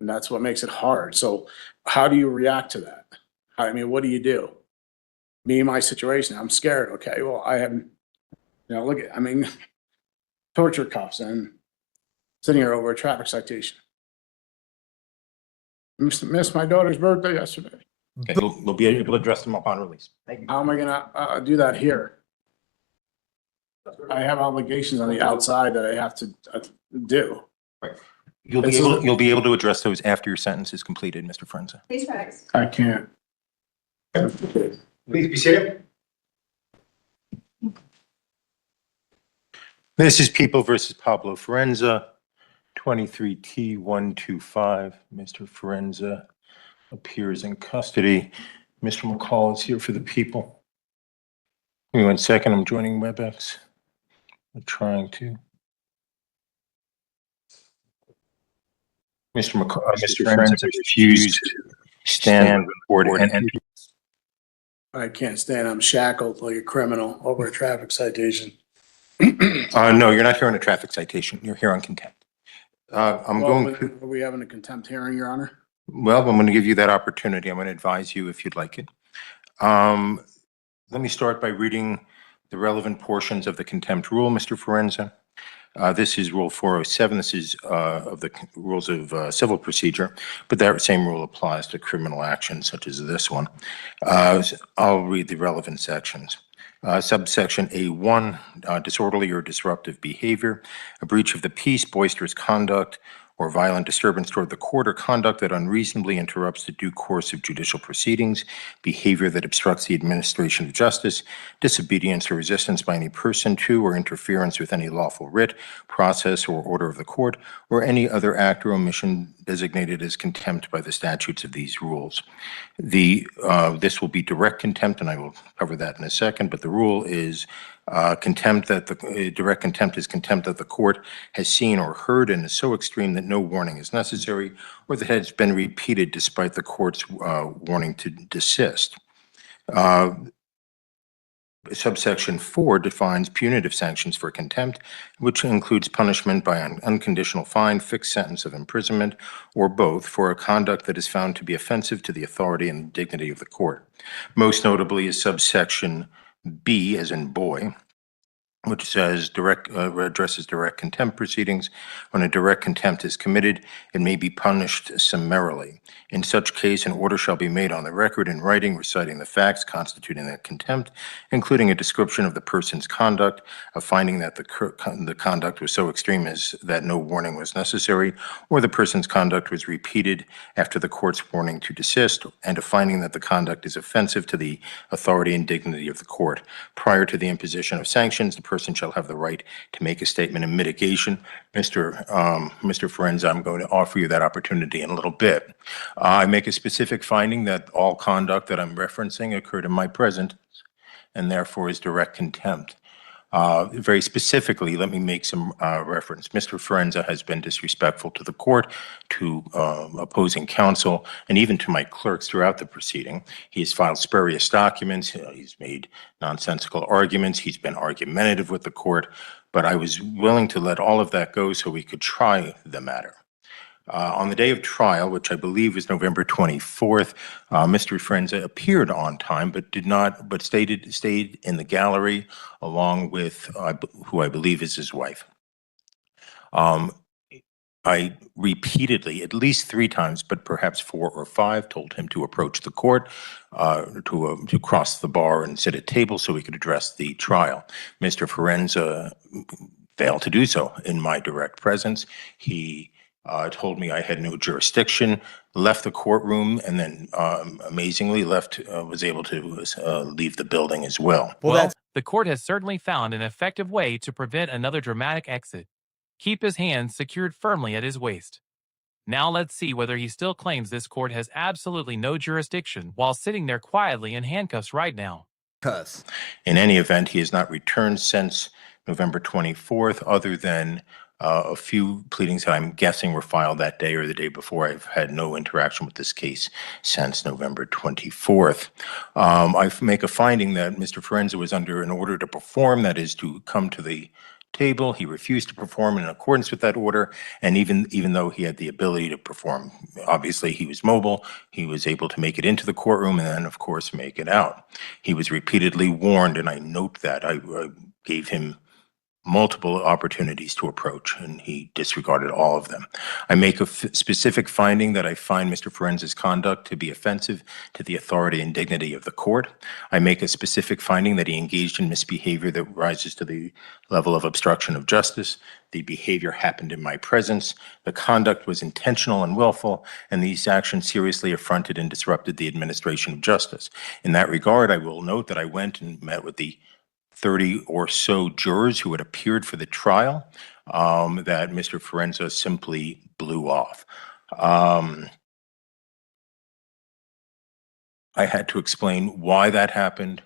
And that's what makes it hard. So how do you react to that? I mean, what do you do? Me, my situation, I'm scared. Okay, well, I have, look at, I mean, torture cuffs and sitting here over a traffic citation. Missed my daughter's birthday yesterday. Okay, we'll be able to address them upon release. Thank you. How am I gonna do that here? I have obligations on the outside that I have to do. Right. You'll be able to address those after your sentence is completed, Mr. Forenza. Please rise. I can't. Please be seated. This is People versus Pablo Forenza, 23T125. Mr. Forenza appears in custody. Mr. McCall is here for the people. Give me 1 second. I'm joining WebEx. I'm trying to. Mr. Forenza refused to stand before and enter. I can't stand. I'm shackled like a criminal over a traffic citation. No, you're not here on a traffic citation. You're here on contempt. Are we having a contempt hearing, Your Honor? Well, I'm going to give you that opportunity. I'm going to advise you if you'd like it. Let me start by reading the relevant portions of the contempt rule, Mr. Forenza. This is Rule 407. This is of the rules of civil procedure, but that same rule applies to criminal actions such as this one. I'll read the relevant sections. Subsection A1, disorderly or disruptive behavior, a breach of the peace, boisterous conduct, or violent disturbance toward the court, or conduct that unreasonably interrupts the due course of judicial proceedings, behavior that obstructs the administration of justice, disobedience or resistance by any person to or interference with any lawful writ, process, or order of the court, or any other act or omission designated as contempt by the statutes of these rules. This will be direct contempt, and I will cover that in a second, but the rule is contempt that direct contempt is contempt that the court has seen or heard and is so extreme that no warning is necessary, or that has been repeated despite the court's warning to desist. Subsection 4 defines punitive sanctions for contempt, which includes punishment by an unconditional fine, fixed sentence of imprisonment, or both, for a conduct that is found to be offensive to the authority and dignity of the court. Most notably is subsection B, as in boy, which says addresses direct contempt proceedings. When a direct contempt is committed, it may be punished summarily. In such case, an order shall be made on the record in writing reciting the facts constituting that contempt, including a description of the person's conduct, a finding that the conduct was so extreme as that no warning was necessary, or the person's conduct was repeated after the court's warning to desist, and a finding that the conduct is offensive to the authority and dignity of the court. Prior to the imposition of sanctions, the person shall have the right to make a statement in mitigation. Mr. Forenza, I'm going to offer you that opportunity in a little bit. I make a specific finding that all conduct that I'm referencing occurred in my presence and therefore is direct contempt. Very specifically, let me make some reference. Mr. Forenza has been disrespectful to the court, to opposing counsel, and even to my clerks throughout the proceeding. He has filed spurious documents. He's made nonsensical arguments. He's been argumentative with the court, but I was willing to let all of that go so we could try the matter. On the day of trial, which I believe was November 24th, Mr. Forenza appeared on time, but stayed in the gallery along with who I believe is his wife. I repeatedly, at least 3 times, but perhaps 4 or 5, told him to approach the court, to cross the bar and sit at table so we could address the trial. Mr. Forenza failed to do so in my direct presence. He told me I had no jurisdiction, left the courtroom, and then amazingly was able to leave the building as well. Well, the court has certainly found an effective way to prevent another dramatic exit. Keep his hands secured firmly at his waist. Now let's see whether he still claims this court has absolutely no jurisdiction while sitting there quietly in handcuffs right now. In any event, he has not returned since November 24th, other than a few pleadings that I'm guessing were filed that day or the day before. I've had no interaction with this case since November 24th. I make a finding that Mr. Forenza was under an order to perform, that is to come to the table. He refused to perform in accordance with that order. And even though he had the ability to perform, obviously he was mobile, he was able to make it into the courtroom and then, of course, make it out. He was repeatedly warned, and I note that I gave him multiple opportunities to approach, and he disregarded all of them. I make a specific finding that I find Mr. Forenza's conduct to be offensive to the authority and dignity of the court. I make a specific finding that he engaged in misbehavior that rises to the level of obstruction of justice. The behavior happened in my presence. The conduct was intentional and willful, and these actions seriously affronted and disrupted the administration of justice. In that regard, I will note that I went and met with the 30 or so jurors who had appeared for the trial that Mr. Forenza simply blew off. I had to explain why that happened,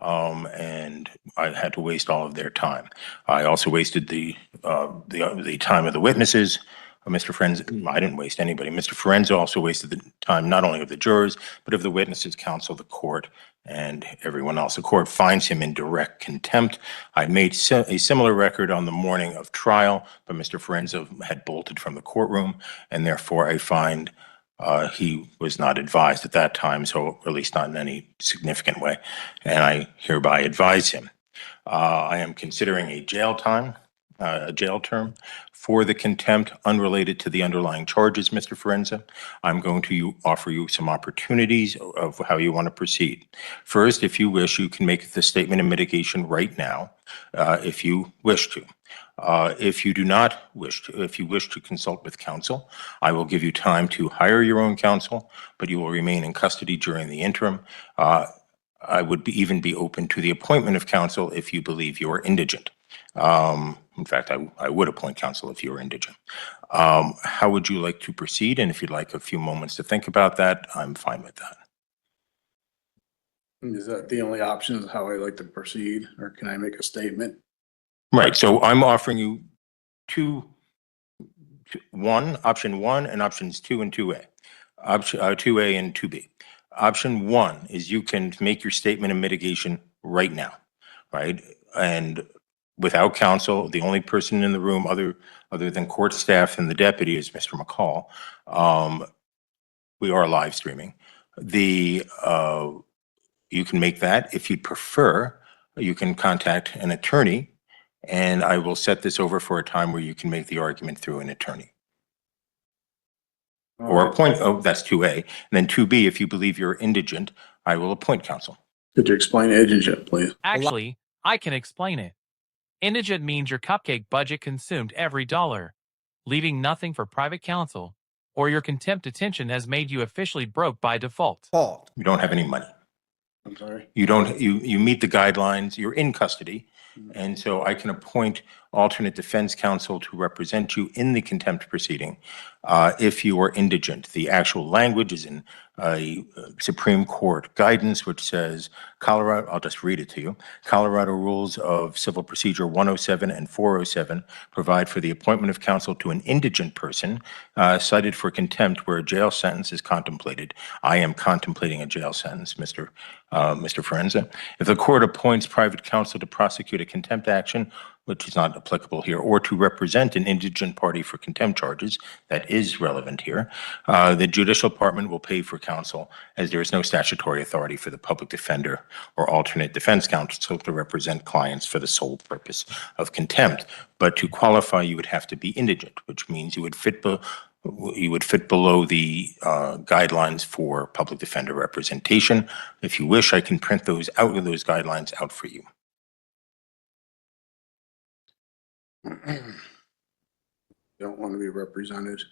and I had to waste all of their time. I also wasted the time of the witnesses. Mr. Forenza, I didn't waste anybody. Mr. Forenza also wasted the time not only of the jurors, but of the witnesses, counsel, the court, and everyone else. The court finds him in direct contempt. I made a similar record on the morning of trial, but Mr. Forenza had bolted from the courtroom, and therefore I find he was not advised at that time, so at least not in any significant way, and I hereby advise him. I am considering a jail term for the contempt unrelated to the underlying charges, Mr. Forenza. I'm going to offer you some opportunities of how you want to proceed. First, if you wish, you can make the statement of mitigation right now, if you wish to. If you do not wish to, if you wish to consult with counsel, I will give you time to hire your own counsel, but you will remain in custody during the interim. I would even be open to the appointment of counsel if you believe you are indigent. In fact, I would appoint counsel if you were indigent. How would you like to proceed? And if you'd like a few moments to think about that, I'm fine with that. Is that the only option is how I like to proceed, or can I make a statement? Right. So I'm offering you option one and options 2 and 2A. Option 2A and 2B. Option 1 is you can make your statement of mitigation right now, right? And without counsel, the only person in the room other than court staff and the deputy is Mr. McCall. We are live streaming. You can make that. If you'd prefer, you can contact an attorney, and I will set this over for a time where you can make the argument through an attorney. Or appoint, that's 2A. And then 2B, if you believe you're indigent, I will appoint counsel. Could you explain indigent, please? Actually, I can explain it. Indigent means your cupcake budget consumed every dollar, leaving nothing for private counsel, or your contempt detention has made you officially broke by default. You don't have any money. I'm sorry. You meet the guidelines, you're in custody, and so I can appoint alternate defense counsel to represent you in the contempt proceeding if you are indigent. The actual language is in a Supreme Court guidance, which says Colorado, I'll just read it to you. Colorado Rules of Civil Procedure 107 and 407 provide for the appointment of counsel to an indigent person cited for contempt where a jail sentence is contemplated. I am contemplating a jail sentence, Mr. Forenza. If the court appoints private counsel to prosecute a contempt action, which is not applicable here, or to represent an indigent party for contempt charges, that is relevant here, the judicial department will pay for counsel, as there is no statutory authority for the public defender or alternate defense counsel to represent clients for the sole purpose of contempt. But to qualify, you would have to be indigent, which means you would fit below the guidelines for public defender representation. If you wish, I can print those guidelines out for you. Don't want to be represented.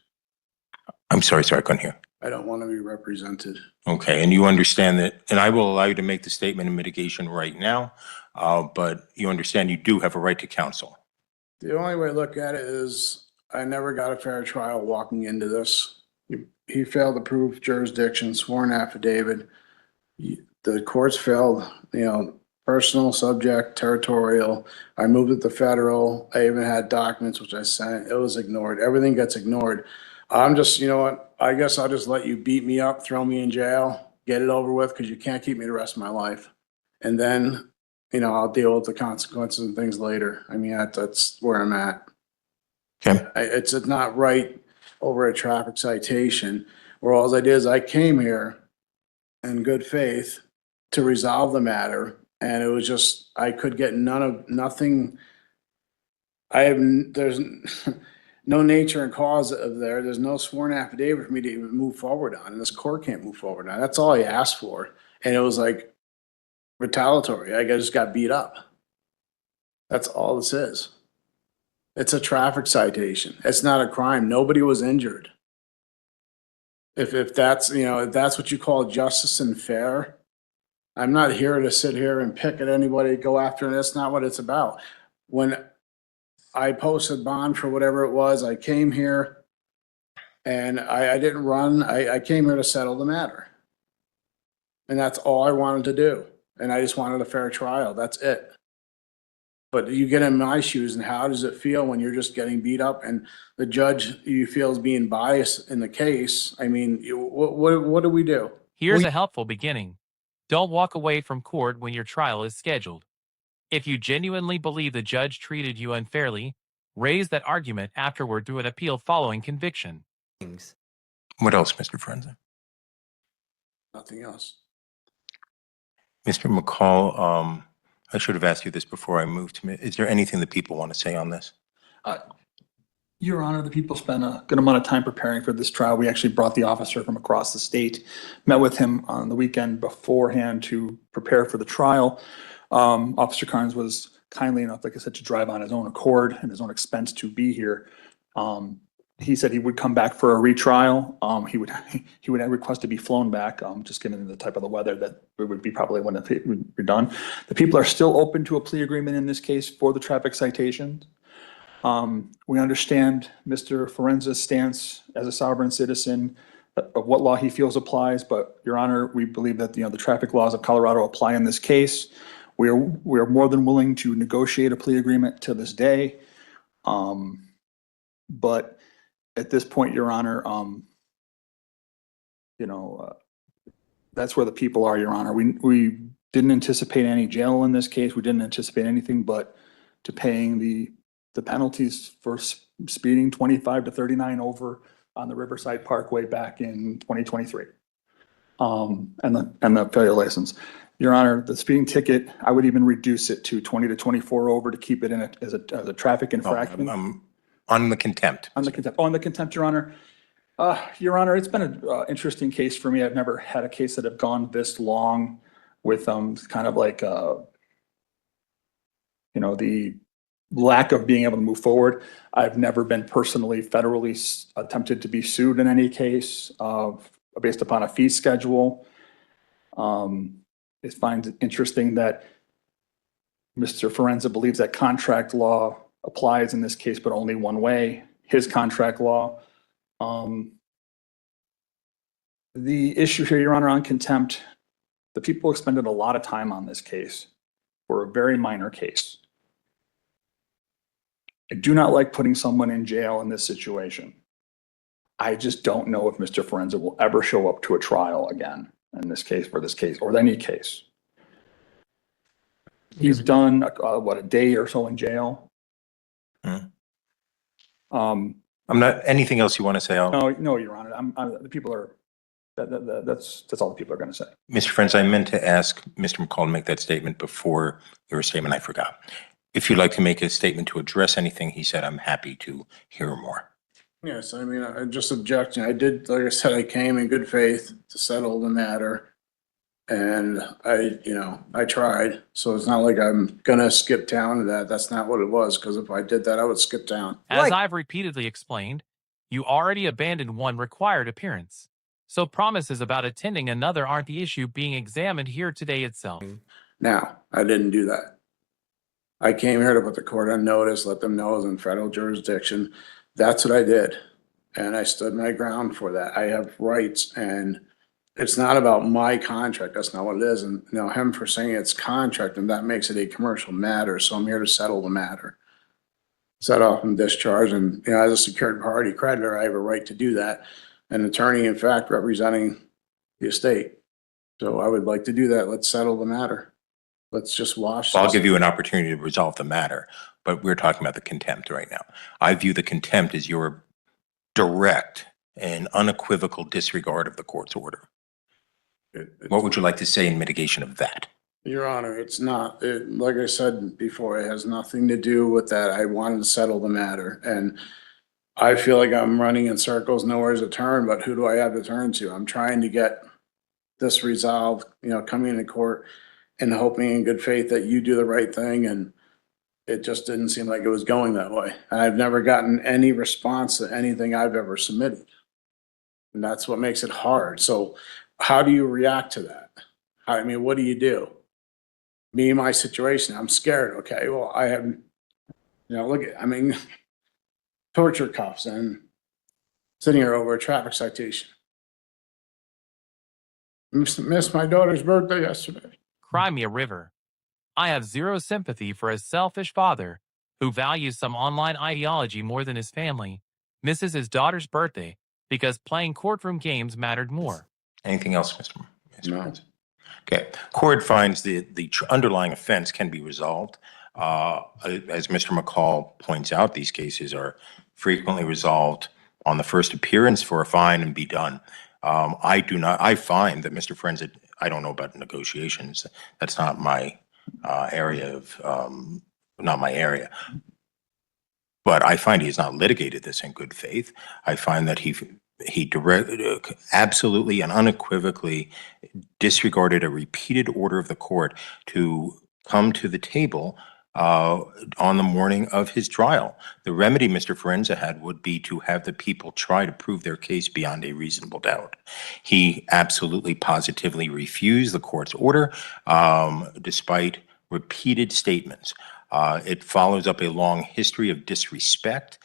I'm sorry, I couldn't hear. I don't want to be represented. Okay, and you understand that, and I will allow you to make the statement of mitigation right now, but you understand you do have a right to counsel. The only way to look at it is I never got a fair trial walking into this. He failed to prove jurisdiction, sworn affidavit. The courts failed, personal, subject, territorial. I moved it to federal. I even had documents which I sent. It was ignored. Everything gets ignored. I'm just, you know what? I guess I'll just let you beat me up, throw me in jail, get it over with, because you can't keep me the rest of my life. And then you know, I'll deal with the consequences and things later. I mean, that's where I'm at. Okay. It's not right over a traffic citation where all I did is I came here in good faith to resolve the matter. And it was just, I could get nothing. There's no nature and cause of there. There's no sworn affidavit for me to even move forward on. And this court can't move forward on. That's all I asked for. And it was like retaliatory. I just got beat up. That's all this is. It's a traffic citation. It's not a crime. Nobody was injured. If that's, you know, if that's what you call justice and fair, I'm not here to sit here and pick at anybody, go after, and that's not what it's about. When I posted bond for whatever it was, I came here and I didn't run. I came here to settle the matter. And that's all I wanted to do. And I just wanted a fair trial. That's it. But you get in my shoes, and how does it feel when you're just getting beat up and the judge you feel is being biased in the case? I mean, what do we do? Here's a helpful beginning. Don't walk away from court when your trial is scheduled. If you genuinely believe the judge treated you unfairly, raise that argument afterward through an appeal following conviction. What else, Mr. Forenza? Nothing else. Mr. McCall, I should have asked you this before I moved to, is there anything that people want to say on this? Your Honor, the people spent a good amount of time preparing for this trial. We actually brought the officer from across the state, met with him on the weekend beforehand to prepare for the trial. Officer Carnes was kindly enough, like I said, to drive on his own accord and his own expense to be here. He said he would come back for a retrial. He would request to be flown back, just given the type of the weather that it would be probably when it would be done. The people are still open to a plea agreement in this case for the traffic citations. We understand Mr. Forenza's stance as a sovereign citizen of what law he feels applies, but Your Honor, we believe that, you know, the traffic laws of Colorado apply in this case. We are more than willing to negotiate a plea agreement to this day. But at this point, Your Honor, you know, that's where the people are, Your Honor. We didn't anticipate any jail in this case. We didn't anticipate anything but to paying the penalties for speeding 25 to 39 over on the Riverside Parkway back in 2023. And the failure license. Your Honor, the speeding ticket, I would even reduce it to 20 to 24 over to keep it in it as a traffic infraction. On the contempt. On the contempt, on the contempt, Your Honor. Your Honor, it's been an interesting case for me. I've never had a case that have gone this long with kind of like, you know, the lack of being able to move forward. I've never been personally federally attempted to be sued in any case based upon a fee schedule. It finds it interesting that Mr. Forenza believes that contract law applies in this case, but only one way, his contract law. The issue here, Your Honor, on contempt, the people expended a lot of time on this case for a very minor case. I do not like putting someone in jail in this situation. I just don't know if Mr. Forenza will ever show up to a trial again in this case, for this case, or any case. He's done, what, a day or so in jail. I'm not, anything else you want to say? No, Your Honor, the people are, that's all the people are going to say. Mr. Forenza, I meant to ask Mr. McCall to make that statement before your statement. I forgot. If you'd like to make a statement to address anything he said, I'm happy to hear more. Yes, I mean, I just objecting. I did, like I said, I came in good faith to settle the matter. And I tried. So it's not like I'm gonna skip town to that. That's not what it was. Because if I did that, I would skip town. As I've repeatedly explained, you already abandoned one required appearance. So promises about attending another aren't the issue being examined here today itself. Now, I didn't do that. I came here to put the court on notice, let them know it's in federal jurisdiction. That's what I did. And I stood my ground for that. I have rights, and it's not about my contract. That's not what it is. And him for saying it's contract, and that makes it a commercial matter. So I'm here to settle the matter. Set off and discharge. And as a secured party creditor, I have a right to do that. An attorney, in fact, representing the estate. So I would like to do that. Let's settle the matter. let's just wash I'll this. give you an opportunity to resolve the matter, but we're talking about the contempt right now. I view the contempt as your direct and unequivocal disregard of the court's order. What would you like to say in mitigation of that? Your Honor, it's not, like I said before, it has nothing to do with that. I wanted to settle the matter, and I feel like I'm running in circles, nowhere to turn, but who do I have to turn to? I'm trying to get this resolved, coming into court and hoping in good faith that you do the right thing, and it just didn't seem like it was going that way. And I've never gotten any response to anything I've ever submitted. And that's what makes it hard. So how do you react to that? I mean, what do you do? Me, my situation, I'm scared. Okay, well, I have, look at, torture cuffs and sitting here over a traffic citation. Missed my daughter's birthday yesterday. Cry me a river. I have zero sympathy for a selfish father who values some online ideology more than his family, misses his daughter's birthday because playing courtroom games mattered more. Anything else, Mr. No. Prince? Okay. Court finds the underlying offense can be resolved. As Mr. McCall points out, these cases are frequently resolved on the first appearance for a fine and be done. I find that Mr. Friends, I don't know about negotiations. That's not my area not my area. But I find he has not litigated this in good faith. I find that he absolutely and unequivocally disregarded a repeated order of the court to come to the table on the morning of his trial. The remedy Mr. Forenza had would be to have the people try to prove their case beyond a reasonable doubt. He absolutely positively refused the court's order, despite repeated statements. It follows up a long history of disrespect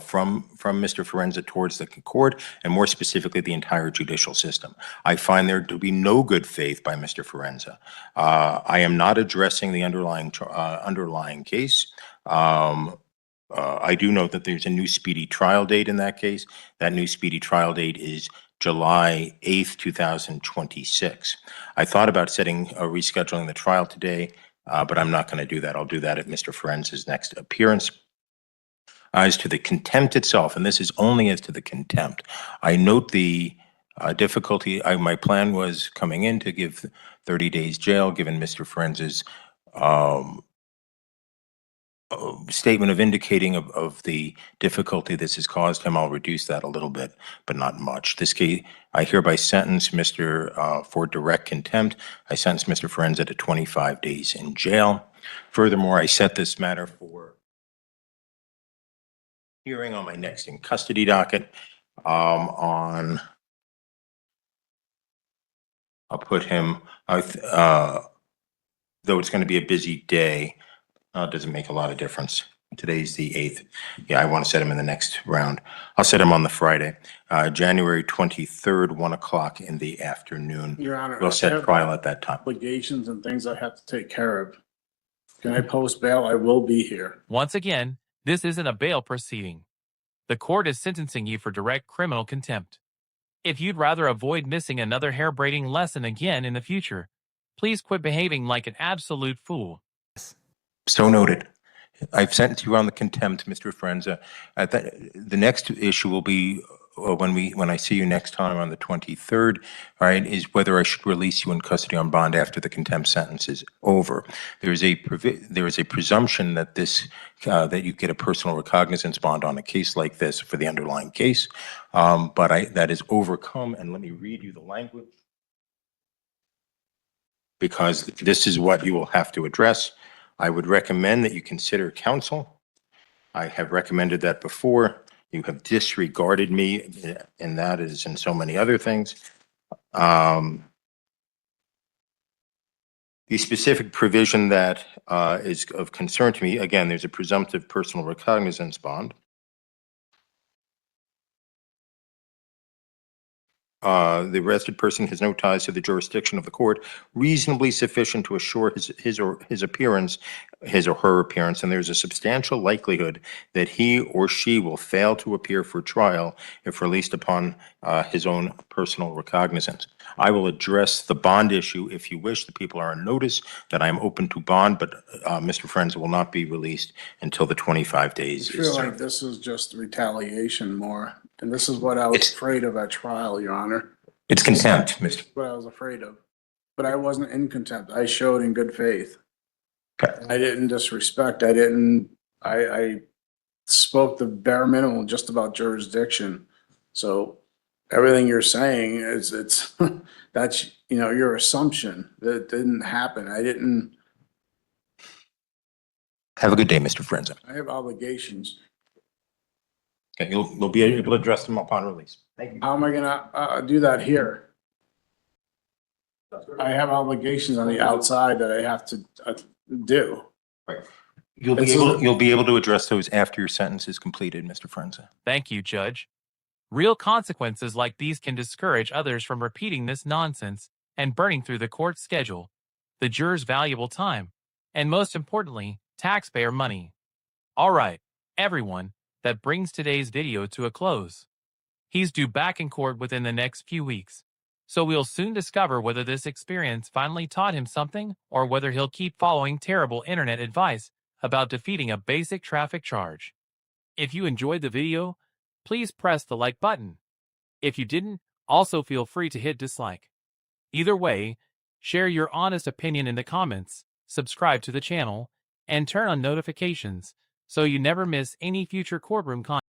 from Mr. Forenza towards the court, and more specifically, the entire judicial system. I find there to be no good faith by Mr. Forenza. I am not addressing the underlying case. I do note that there's a new speedy trial date in that case. That new speedy trial date is July 8th, 2026. I thought about rescheduling the trial today, but I'm not going to do that. I'll do that at Mr. Forenza's next appearance. As to the contempt itself, and this is only as to the contempt, I note the difficulty. My plan was coming in to give 30 days jail, given Mr. Forenza's statement of indicating of the difficulty this has caused him. I'll reduce that a little bit, but not much. This case, I hereby sentence Mr. For direct contempt. I sentence Mr. Forenza to 25 days in jail. Furthermore, I set this matter for hearing on my next in custody docket I'll put him, though it's going to be a busy day, it doesn't make a lot of difference. Today's the 8th. Yeah, I want to set him in the next round. I'll set him on the Friday, January 23rd, 1 o'clock in the afternoon. Your Honor, We'll I set have trial at that time. obligations and things I have to take care of. Can I post bail? I will be here. Once again, this isn't a bail proceeding. The court is sentencing you for direct criminal contempt. If you'd rather avoid missing another hair-braiding lesson again in the future, please quit behaving like an absolute fool. So noted. I've sentenced you on the contempt, Mr. Forenza. The next issue will be when I see you next time on the 23rd, right, is whether I should release you in custody on bond after the contempt sentence is over. There is a presumption that that you get a personal recognizance bond on a case like this for the underlying case, but that is overcome. And let me read you the language, because this is what you will have to address. I would recommend that you consider counsel. I have recommended that before. You have disregarded me, and that is in so many other things. The specific provision that is of concern to me, again, there's a presumptive personal recognizance bond. the arrested person has no ties to the jurisdiction of the court, reasonably sufficient to assure his or her appearance, and there's a substantial likelihood that he or she will fail to appear for trial if released upon his own personal recognizance. I will address the bond issue if you wish. The people are on notice that I am open to bond, but Mr. Frenza will not be released until the 25 I days is feel like served. this is just retaliation more, and this is what I was afraid of at trial, Your Honor. It's contempt, Mr. What I was afraid of. But I wasn't in contempt. I showed in good faith. Okay. I didn't disrespect. I spoke the bare minimum just about jurisdiction. So everything you're saying it's that's, you know, your assumption that didn't happen. I didn't, Have a good day, Mr. Frenza. I have obligations. Okay, you'll be able to address them upon release. Thank you. How am I gonna do that here? I have obligations on the outside that I have to do. You'll be able to address those after your sentence is completed, Mr. Frenza. Thank you, Judge. Real consequences like these can discourage others from repeating this nonsense and burning through the court schedule, the jurors' valuable time, and most importantly, taxpayer money. All right, everyone, that brings today's video to a close. He's due back in court within the next few weeks, so we'll soon discover whether this experience finally taught him something or whether he'll keep following terrible internet advice about defeating a basic traffic charge. If you enjoyed the video, please press the like button. If you didn't, also feel free to hit dislike. Either way, share your honest opinion in the comments, subscribe to the channel, and turn on notifications so you never miss any future courtroom content.